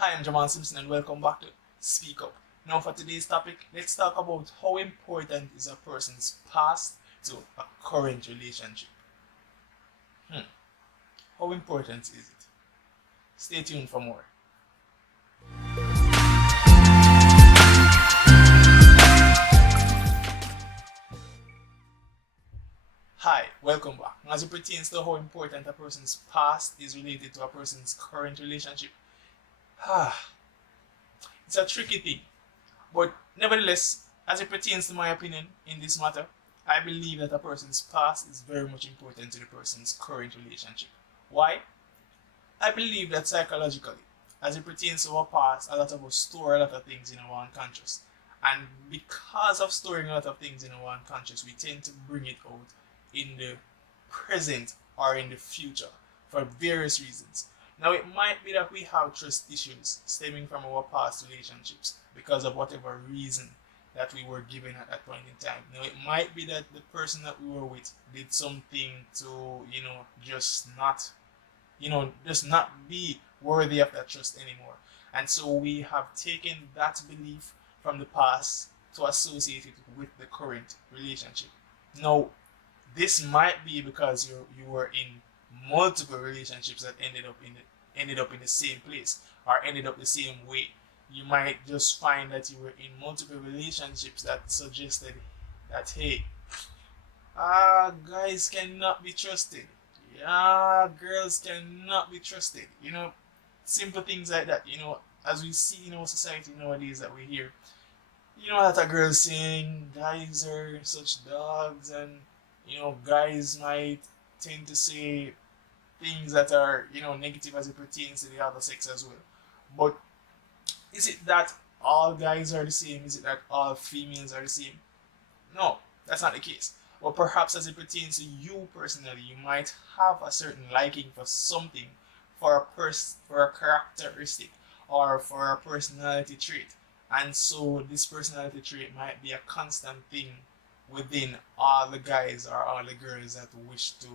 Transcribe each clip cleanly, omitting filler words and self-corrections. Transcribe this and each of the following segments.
Hi, I'm Jamal Simpson and welcome back to Speak Up. Now for today's topic, let's talk about how important is a person's past to a current relationship. Hmm. How important is it? Stay tuned for more. Hi, welcome back. As it pertains to how important a person's past is related to a person's current relationship, it's a tricky thing. But nevertheless, as it pertains to my opinion in this matter, I believe that a person's past is very much important to the person's current relationship. Why? I believe that psychologically, as it pertains to our past, a lot of us store a lot of things in our unconscious. And because of storing a lot of things in our unconscious, we tend to bring it out in the present or in the future for various reasons. Now, it might be that we have trust issues stemming from our past relationships because of whatever reason that we were given at that point in time. Now, it might be that the person that we were with did something to, just not be worthy of that trust anymore. And so we have taken that belief from the past to associate it with the current relationship. Now, this might be because you were in multiple relationships that ended up in the same place or ended up the same way. You might just find that you were in multiple relationships that suggested that hey, guys cannot be trusted. Yeah, girls cannot be trusted. Simple things like that. As we see in our society nowadays that we hear, that a girl saying guys are such dogs, and guys might tend to say things that are negative as it pertains to the other sex as well. But is it that all guys are the same? Is it that all females are the same? No, that's not the case. But perhaps as it pertains to you personally, you might have a certain liking for something, for a characteristic, or for a personality trait. And so this personality trait might be a constant thing within all the guys or all the girls that wish to,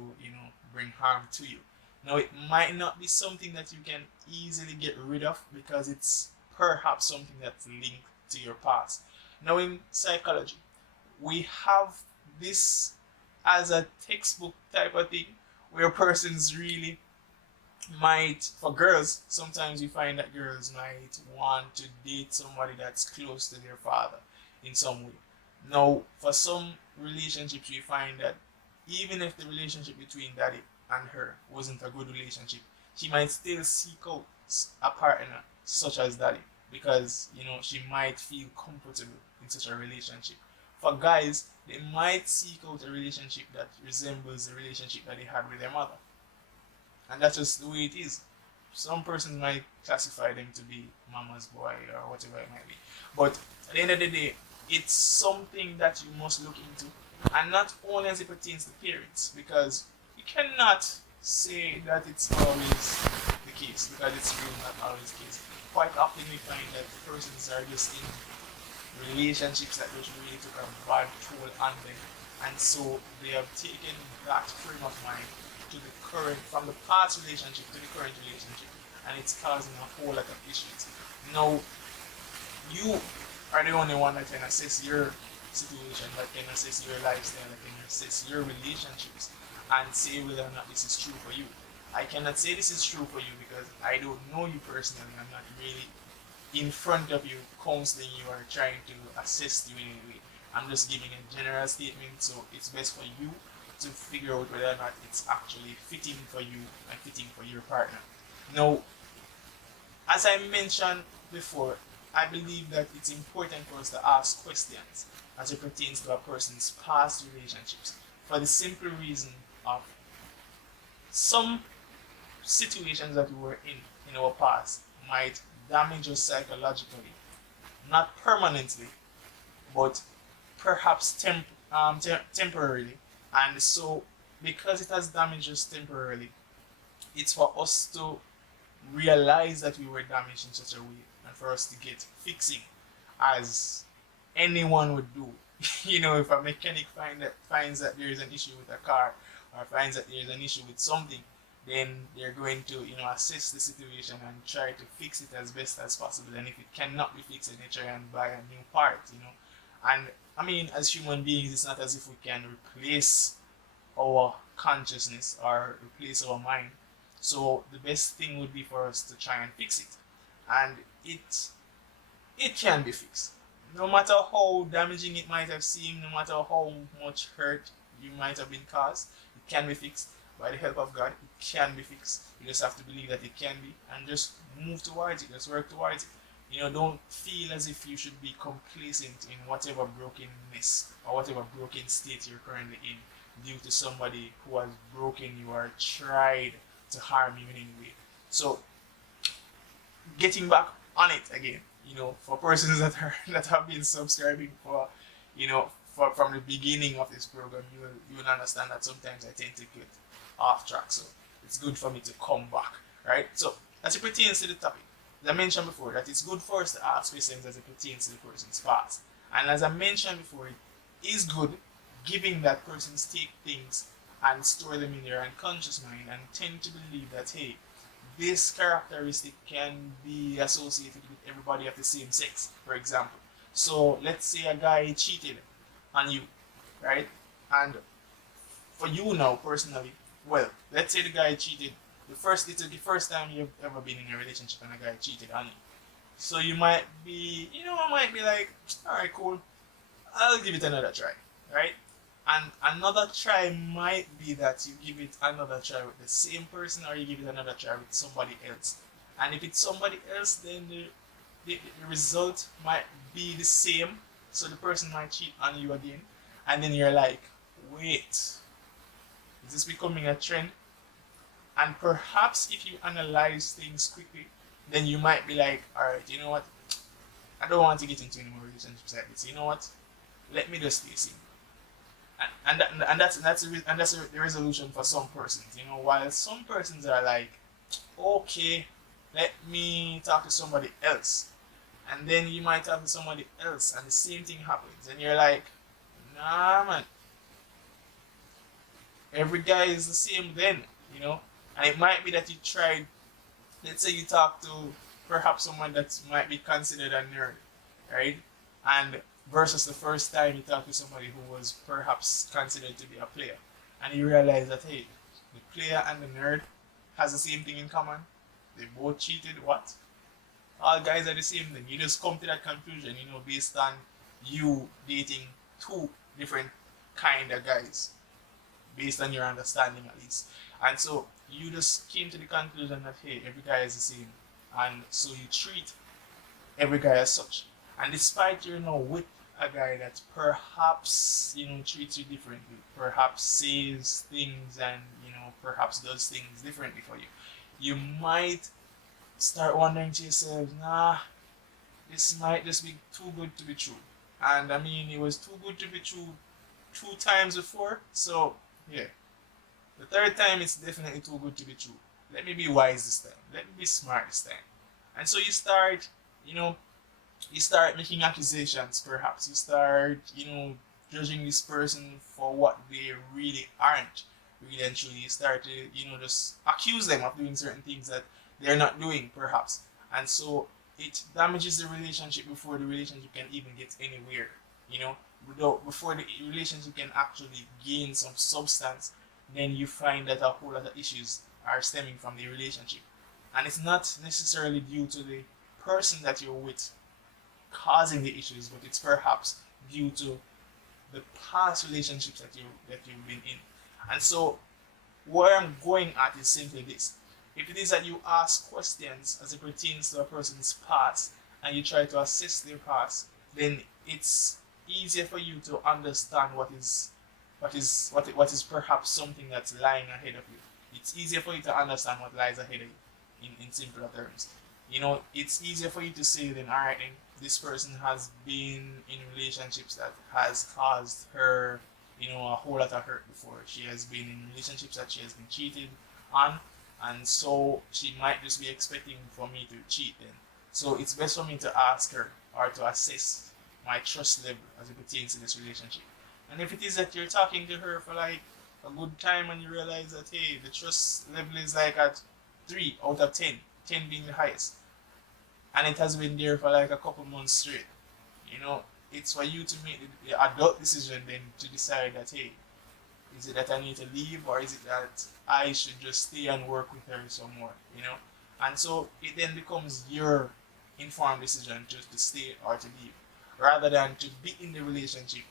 bring harm to you. Now, it might not be something that you can easily get rid of because it's perhaps something that's linked to your past. Now, in psychology, we have this as a textbook type of thing where persons really might, for girls, sometimes you find that girls might want to date somebody that's close to their father in some way. Now, for some relationships, we find that even if the relationship between daddy and her wasn't a good relationship, she might still seek out a partner such as daddy because she might feel comfortable in such a relationship. For guys, they might seek out a relationship that resembles the relationship that they had with their mother, and that's just the way it is. Some persons might classify them to be mama's boy or whatever it might be, but at the end of the day, it's something that you must look into, and not only as it pertains to parents, because you cannot say that it's always the case, because it's really not always the case. Quite often we find that persons are just in relationships that just really took a bad toll on them, and so they have taken that frame of mind to the current, from the past relationship to the current relationship, and it's causing a whole lot of issues. Now, you are the only one that can assess your situation, that can assess your lifestyle, that can assess your relationships, and say whether or not this is true for you. I cannot say this is true for you because I don't know you personally. I'm not really in front of you, counseling you or trying to assist you in any way. I'm just giving a general statement, so it's best for you to figure out whether or not it's actually fitting for you and fitting for your partner. Now, as I mentioned before, I believe that it's important for us to ask questions as it pertains to a person's past relationships for the simple reason of some situations that we were in our past might damage us psychologically, not permanently, but perhaps temporarily. And so, because it has damaged us temporarily, it's for us to realize that we were damaged in such a way and for us to get fixing as anyone would do. If a mechanic finds that there is an issue with a car or finds that there is an issue with something, then they're going to, assess the situation and try to fix it as best as possible. And if it cannot be fixed, then they try and buy a new part. And I mean, as human beings, it's not as if we can replace our consciousness or replace our mind. So the best thing would be for us to try and fix it. And it can be fixed. No matter how damaging it might have seemed, no matter how much hurt you might have been caused, it can be fixed. By the help of God, it can be fixed. You just have to believe that it can be and just move towards it, just work towards it. Don't feel as if you should be complacent in whatever brokenness or whatever broken state you're currently in due to somebody who has broken you or tried to harm you in any way. So, getting back on it again, for persons that have been subscribing for, from the beginning of this program, you will understand that sometimes I tend to get off track. So it's good for me to come back, right? So as it pertains to the topic, as I mentioned before, that it's good for us to ask questions as it pertains to the person's past. And as I mentioned before, it is good giving that person's take things and store them in their unconscious mind and tend to believe that, hey, this characteristic can be associated with everybody of the same sex, for example. So let's say a guy cheated on you, right? And for you now, personally, well, let's say the guy cheated. It's the first time you've ever been in a relationship and a guy cheated on you. So you might be, I might be like, alright, cool, I'll give it another try, right? And another try might be that you give it another try with the same person or you give it another try with somebody else. And if it's somebody else, then the result might be the same. So the person might cheat on you again. And then you're like, wait, is this becoming a trend? And perhaps if you analyze things quickly, then you might be like, alright, you know what? I don't want to get into any more relationships like this. You know what? Let me just stay single. And that's the resolution for some persons. While some persons are like, okay, let me talk to somebody else. And then you might talk to somebody else and the same thing happens. And you're like, nah, man. Every guy is the same then, And it might be that you tried, let's say you talk to perhaps someone that might be considered a nerd, right? And versus the first time you talk to somebody who was perhaps considered to be a player. And you realize that, hey, the player and the nerd has the same thing in common. They both cheated, what? All guys are the same thing. You just come to that conclusion, based on you dating two different kind of guys. Based on your understanding at least. And so you just came to the conclusion that, hey, every guy is the same. And so you treat every guy as such. And despite you're with a guy that perhaps, treats you differently, perhaps says things and, perhaps does things differently for you, you might start wondering to yourself, nah, this might just be too good to be true. And I mean, it was too good to be true 2 times before, so yeah. The third time, it's definitely too good to be true. Let me be wise this time. Let me be smart this time. And so you start, making accusations, perhaps. You start, judging this person for what they really aren't. Really and truly, you start to, just accuse them of doing certain things that they're not doing, perhaps. And so it damages the relationship before the relationship can even get anywhere. Before the relationship can actually gain some substance, then you find that a whole lot of issues are stemming from the relationship. And it's not necessarily due to the person that you're with causing the issues, but it's perhaps due to the past relationships that you've been in. And so where I'm going at is simply this. If it is that you ask questions as it pertains to a person's past and you try to assess their past, then it's easier for you to understand what is perhaps something that's lying ahead of you. It's easier for you to understand what lies ahead of you in simpler terms. It's easier for you to say then, alright, then this person has been in relationships that has caused her, a whole lot of hurt before. She has been in relationships that she has been cheated on, and so she might just be expecting for me to cheat then. So it's best for me to ask her or to assess my trust level as it pertains to this relationship. And if it is that you're talking to her for like a good time and you realize that hey, the trust level is like at 3 out of 10, 10 being the highest, and it has been there for like a couple months straight. You know, it's for you to make the adult decision then to decide that hey, is it that I need to leave, or is it that I should just stay and work with her some more? You know, and so it then becomes your informed decision to stay or to leave, rather than to be in the relationship.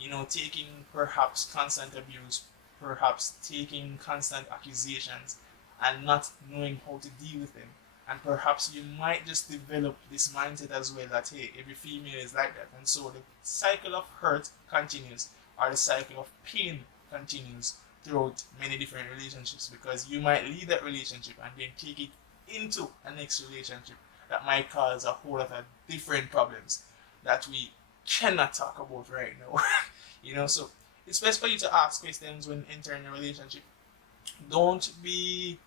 You know, taking perhaps constant abuse, perhaps taking constant accusations, and not knowing how to deal with them. And perhaps you might just develop this mindset as well that hey, every female is like that, and so the cycle of hurt continues, or the cycle of pain continues throughout many different relationships, because you might leave that relationship and then take it into a next relationship that might cause a whole lot of different problems that we cannot talk about right now. You know, so it's best for you to ask questions when entering a relationship. Don't be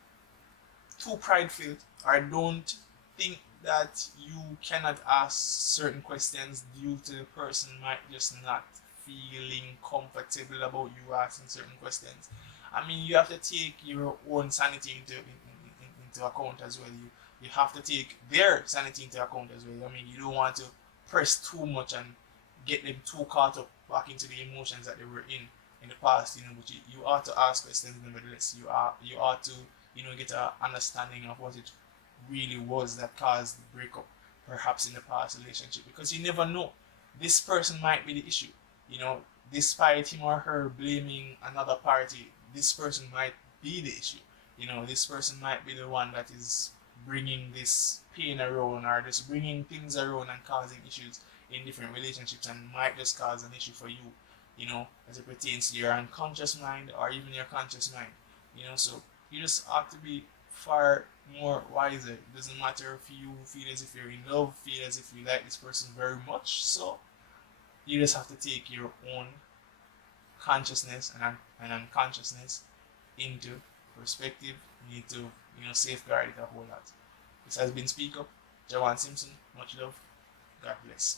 too prideful, or don't think that you cannot ask certain questions due to the person might just not feeling comfortable about you asking certain questions. I mean, you have to take your own sanity into account as well. You have to take their sanity into account as well. I mean, you don't want to press too much and get them too caught up back into the emotions that they were in the past. You know, but you ought to ask questions nevertheless. You ought to get an understanding of what it really was that caused the breakup, perhaps in the past relationship, because you never know. This person might be the issue. You know, despite him or her blaming another party, this person might be the issue. You know, this person might be the one that is bringing this pain around, or just bringing things around and causing issues in different relationships, and might just cause an issue for you, you know, as it pertains to your unconscious mind or even your conscious mind. You know, so you just ought to be far more wiser. It doesn't matter if you feel as if you're in love, feel as if you like this person very much. So you just have to take your own consciousness and unconsciousness into perspective. You need to, safeguard it a whole lot. This has been Speak Up, Jawan Simpson. Much love. God bless.